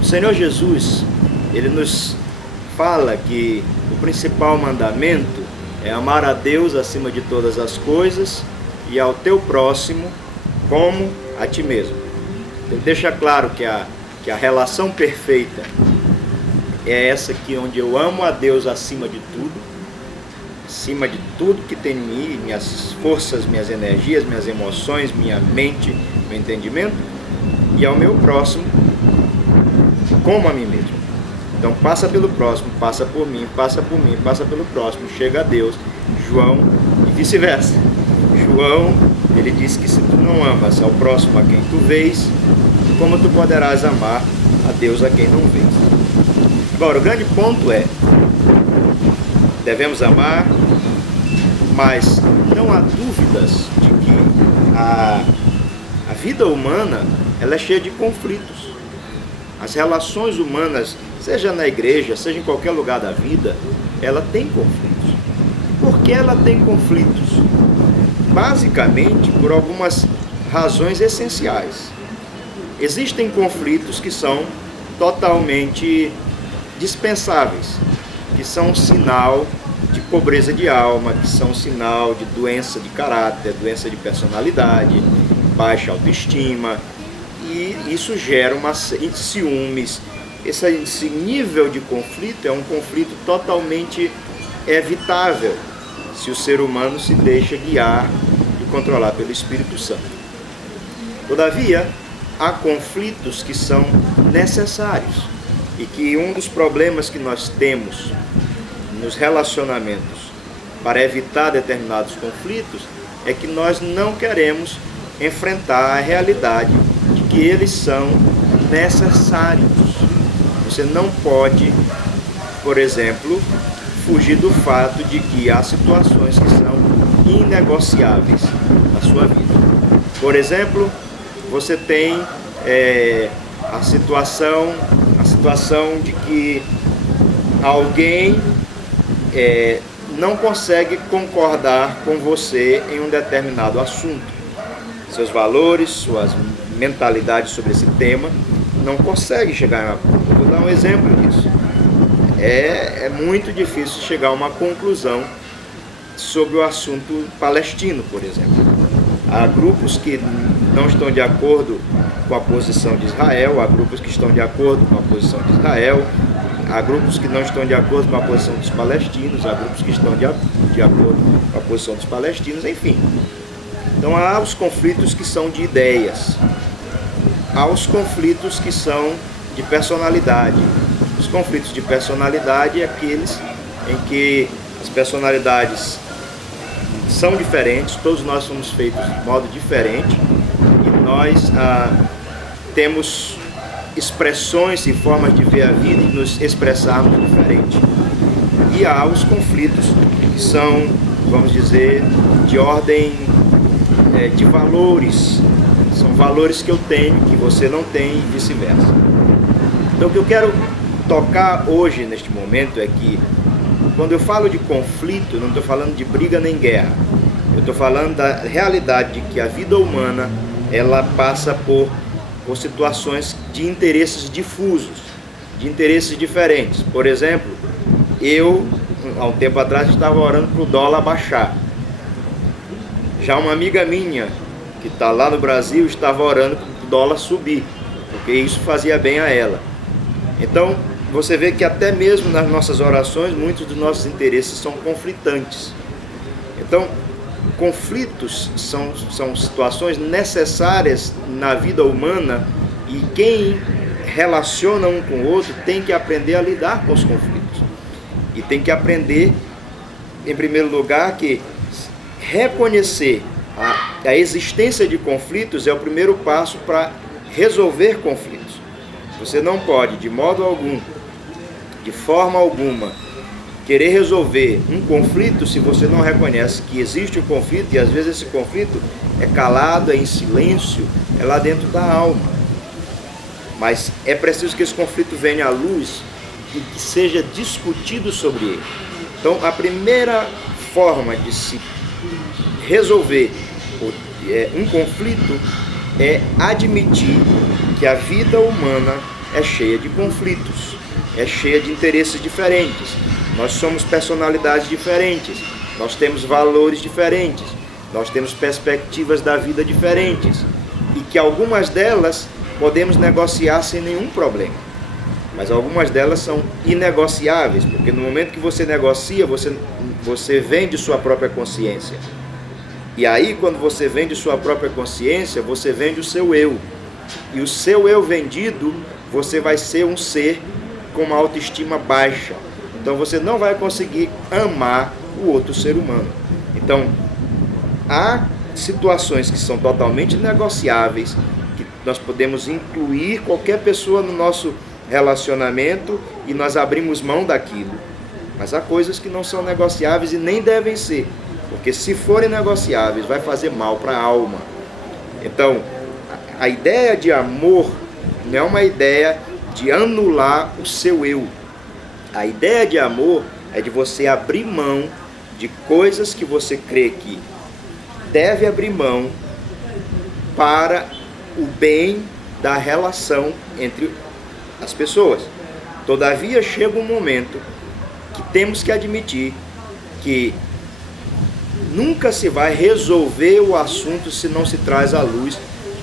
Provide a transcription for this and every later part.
O Senhor Jesus, Ele nos fala que o principal mandamento é amar a Deus acima de todas as coisas e ao teu próximo como a ti mesmo. Ele deixa claro que a relação perfeita é essa aqui, onde eu amo a Deus acima de tudo que tem em mim, minhas forças, minhas energias, minhas emoções, minha mente, meu entendimento, e ao meu próximo como a mim mesmo. Então passa pelo próximo, passa por mim, passa por mim, passa pelo próximo, chega a Deus, João, e vice-versa. João, ele diz que se tu não amas ao próximo a quem tu vês, como tu poderás amar a Deus a quem não vês? Agora, o grande ponto é, devemos amar, mas não há dúvidas de que a vida humana, ela é cheia de conflitos. As relações humanas, seja na igreja, seja em qualquer lugar da vida, ela tem conflitos. Por que ela tem conflitos? Basicamente, por algumas razões essenciais. Existem conflitos que são totalmente dispensáveis, que são um sinal de pobreza de alma, que são um sinal de doença de caráter, doença de personalidade, baixa autoestima, e isso gera ciúmes. Esse nível de conflito é um conflito totalmente evitável se o ser humano se deixa guiar e controlar pelo Espírito Santo. Todavia, há conflitos que são necessários e que um dos problemas que nós temos nos relacionamentos para evitar determinados conflitos é que nós não queremos enfrentar a realidade de que eles são necessários. Você não pode, por exemplo, fugir do fato de que há situações que são inegociáveis na sua vida. Por exemplo, você tem a situação de que alguém não consegue concordar com você em um determinado assunto. Seus valores, suas mentalidades sobre esse tema não consegue chegar a uma... Vou dar um exemplo disso. É muito difícil chegar a uma conclusão sobre o assunto palestino, por exemplo. Há grupos que não estão de acordo com a posição de Israel, há grupos que estão de acordo com a posição de Israel, há grupos que não estão de acordo com a posição dos palestinos, há grupos que estão de acordo com a posição dos palestinos, enfim. Então há os conflitos que são de ideias, há os conflitos que são de personalidade. Os conflitos de personalidade é aqueles em que as personalidades são diferentes, todos nós somos feitos de modo diferente e nós temos expressões e formas de ver a vida e nos expressarmos diferente. E há os conflitos que são, vamos dizer, de ordem de valores. São valores que eu tenho, que você não tem e vice-versa. Então o que eu quero tocar hoje, neste momento, é que quando eu falo de conflito, eu não estou falando de briga nem guerra. Eu estou falando da realidade de que a vida humana, ela passa por situações de interesses difusos, de interesses diferentes. Por exemplo, eu, há um tempo atrás, estava orando para o dólar baixar. Já uma amiga minha, que está lá no Brasil, estava orando para o dólar subir, porque isso fazia bem a ela. Então, você vê que até mesmo nas nossas orações, muitos dos nossos interesses são conflitantes. Então, conflitos são situações necessárias na vida humana e quem relaciona um com o outro tem que aprender a lidar com os conflitos. E tem que aprender, em primeiro lugar, que reconhecer a existência de conflitos é o primeiro passo para resolver conflitos. Você não pode, de modo algum, de forma alguma, querer resolver um conflito se você não reconhece que existe um conflito e às vezes esse conflito é calado, é em silêncio, é lá dentro da alma. Mas é preciso que esse conflito venha à luz e que seja discutido sobre ele. Então, a primeira forma de se resolver um conflito é admitir que a vida humana é cheia de conflitos, é cheia de interesses diferentes. Nós somos personalidades diferentes, nós temos valores diferentes, nós temos perspectivas da vida diferentes, e que algumas delas podemos negociar sem nenhum problema, mas algumas delas são inegociáveis, porque no momento que você negocia, você vende sua própria consciência. E aí, quando você vende sua própria consciência, você vende o seu eu. E o seu eu vendido, você vai ser um ser com uma autoestima baixa. Então você não vai conseguir amar o outro ser humano. Então, há situações que são totalmente negociáveis, que nós podemos incluir qualquer pessoa no nosso relacionamento e nós abrimos mão daquilo. Mas há coisas que não são negociáveis e nem devem ser, porque se forem negociáveis, vai fazer mal para a alma. Então, a ideia de amor não é uma ideia de anular o seu eu. A ideia de amor é de você abrir mão de coisas que você crê que deve abrir mão para o bem da relação entre as pessoas. Todavia, chega um momento que temos que admitir que nunca se vai resolver o assunto se não se traz à luz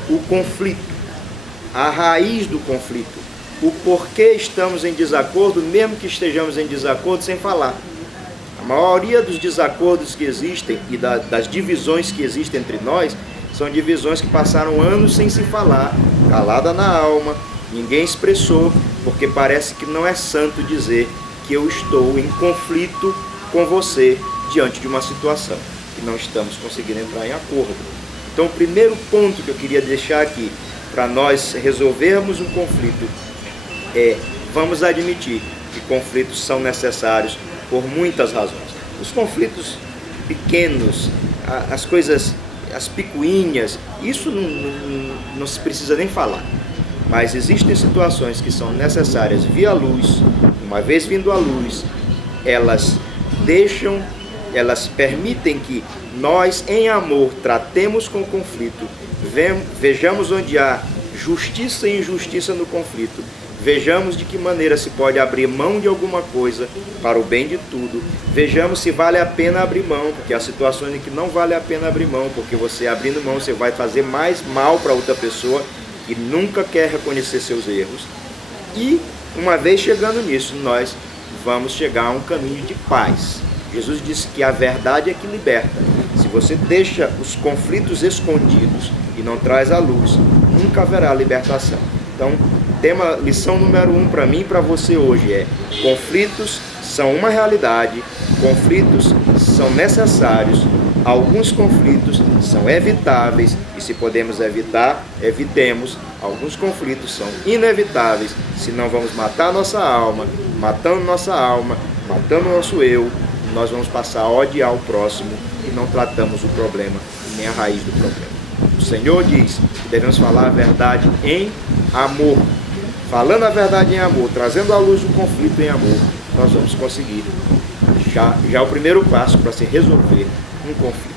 o conflito, a raiz do conflito, o porquê estamos em desacordo, mesmo que estejamos em desacordo sem falar. A maioria dos desacordos que existem e das divisões que existem entre nós são divisões que passaram anos sem se falar, calada na alma, ninguém expressou, porque parece que não é santo dizer que eu estou em conflito com você diante de uma situação que não estamos conseguindo entrar em acordo. Então, o primeiro ponto que eu queria deixar aqui, para nós resolvermos um conflito, vamos admitir que conflitos são necessários por muitas razões. Os conflitos pequenos, as coisas, as picuinhas, isso não se precisa nem falar. Mas existem situações que são necessárias via luz. Uma vez vindo à luz, elas permitem que nós, em amor, tratemos com o conflito, vejamos onde há justiça e injustiça no conflito, vejamos de que maneira se pode abrir mão de alguma coisa para o bem de tudo, vejamos se vale a pena abrir mão, porque há situações em que não vale a pena abrir mão, porque você abrindo mão, você vai fazer mais mal para outra pessoa que nunca quer reconhecer seus erros. E, uma vez chegando nisso, nós vamos chegar a um caminho de paz. Jesus disse que a verdade é que liberta. Se você deixa os conflitos escondidos e não traz à luz, nunca haverá libertação. Então, lição número 1 para mim e para você hoje é: conflitos são uma realidade, conflitos são necessários, alguns conflitos são evitáveis e se podemos evitar, evitemos. Alguns conflitos são inevitáveis, senão vamos matar nossa alma, matando nossa alma, matando nosso eu, nós vamos passar a odiar o próximo e não tratamos o problema, nem a raiz do problema. O Senhor diz que devemos falar a verdade em amor. Falando a verdade em amor, trazendo à luz o conflito em amor, nós vamos conseguir já o primeiro passo para se resolver um conflito.